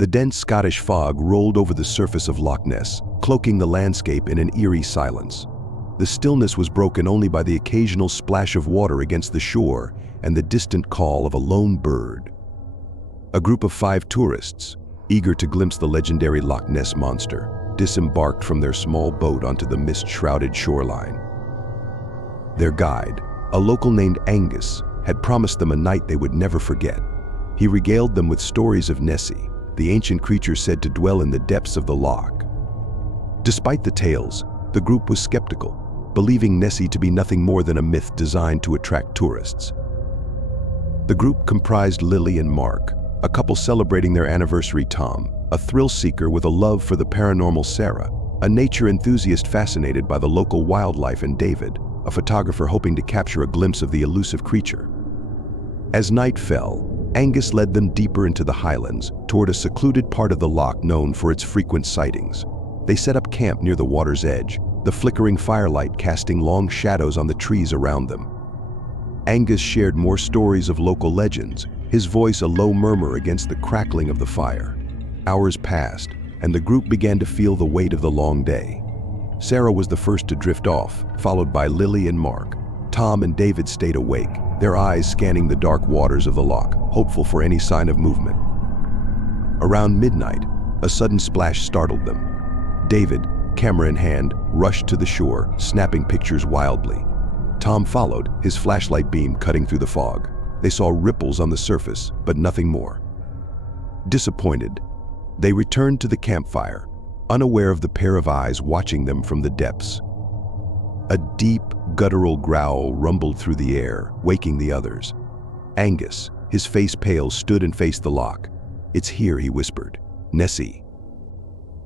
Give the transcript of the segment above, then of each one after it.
The dense Scottish fog rolled over the surface of Loch Ness, cloaking the landscape in an eerie silence. The stillness was broken only by the occasional splash of water against the shore and the distant call of a lone bird. A group of 5 tourists, eager to glimpse the legendary Loch Ness monster, disembarked from their small boat onto the mist-shrouded shoreline. Their guide, a local named Angus, had promised them a night they would never forget. He regaled them with stories of Nessie, the ancient creature said to dwell in the depths of the loch. Despite the tales, the group was skeptical, believing Nessie to be nothing more than a myth designed to attract tourists. The group comprised Lily and Mark, a couple celebrating their anniversary. Tom, a thrill-seeker with a love for the paranormal. Sarah, a nature enthusiast fascinated by the local wildlife, and David, a photographer hoping to capture a glimpse of the elusive creature. As night fell, Angus led them deeper into the highlands, toward a secluded part of the loch known for its frequent sightings. They set up camp near the water's edge, the flickering firelight casting long shadows on the trees around them. Angus shared more stories of local legends, his voice a low murmur against the crackling of the fire. Hours passed, and the group began to feel the weight of the long day. Sarah was the first to drift off, followed by Lily and Mark. Tom and David stayed awake, their eyes scanning the dark waters of the loch, hopeful for any sign of movement. Around midnight, a sudden splash startled them. David, camera in hand, rushed to the shore, snapping pictures wildly. Tom followed, his flashlight beam cutting through the fog. They saw ripples on the surface, but nothing more. Disappointed, they returned to the campfire, unaware of the pair of eyes watching them from the depths. A deep, guttural growl rumbled through the air, waking the others. Angus, his face pale, stood and faced the loch. "It's here," he whispered. "Nessie."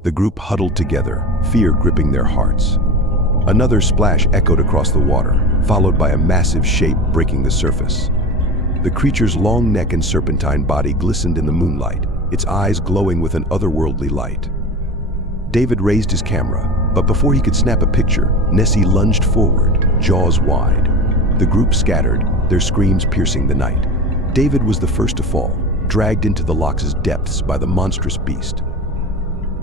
The group huddled together, fear gripping their hearts. Another splash echoed across the water, followed by a massive shape breaking the surface. The creature's long neck and serpentine body glistened in the moonlight, its eyes glowing with an otherworldly light. David raised his camera, but before he could snap a picture, Nessie lunged forward, jaws wide. The group scattered, their screams piercing the night. David was the first to fall, dragged into the loch's depths by the monstrous beast.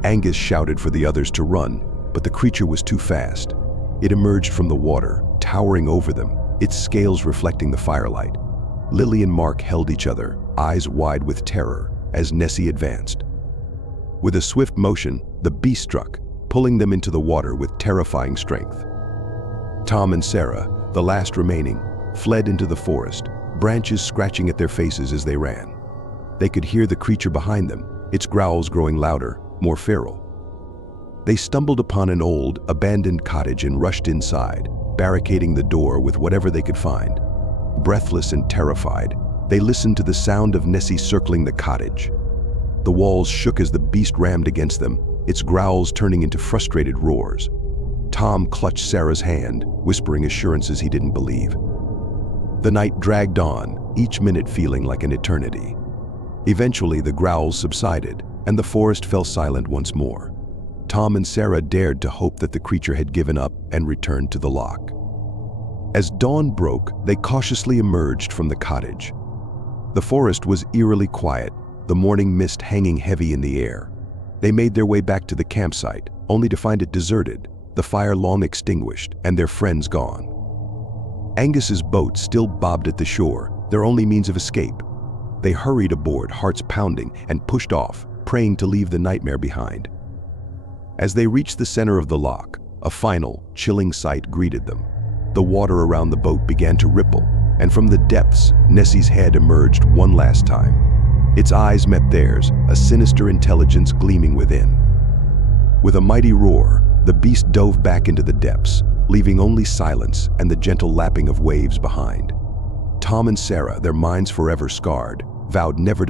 Angus shouted for the others to run, but the creature was too fast. It emerged from the water, towering over them, its scales reflecting the firelight. Lily and Mark held each other, eyes wide with terror, as Nessie advanced. With a swift motion, the beast struck, pulling them into the water with terrifying strength. Tom and Sarah, the last remaining, fled into the forest, branches scratching at their faces as they ran. They could hear the creature behind them, its growls growing louder, more feral. They stumbled upon an old, abandoned cottage and rushed inside, barricading the door with whatever they could find. Breathless and terrified, they listened to the sound of Nessie circling the cottage. The walls shook as the beast rammed against them, its growls turning into frustrated roars. Tom clutched Sarah's hand, whispering assurances he didn't believe. The night dragged on, each minute feeling like an eternity. Eventually, the growls subsided, and the forest fell silent once more. Tom and Sarah dared to hope that the creature had given up and returned to the loch. As dawn broke, they cautiously emerged from the cottage. The forest was eerily quiet, the morning mist hanging heavy in the air. They made their way back to the campsite, only to find it deserted, the fire long extinguished, and their friends gone. Angus's boat still bobbed at the shore, their only means of escape. They hurried aboard, hearts pounding, and pushed off, praying to leave the nightmare behind. As they reached the center of the loch, a final, chilling sight greeted them. The water around the boat began to ripple, and from the depths, Nessie's head emerged one last time. Its eyes met theirs, a sinister intelligence gleaming within. With a mighty roar, the beast dove back into the depths, leaving only silence and the gentle lapping of waves behind. Tom and Sarah, their minds forever scarred, vowed never to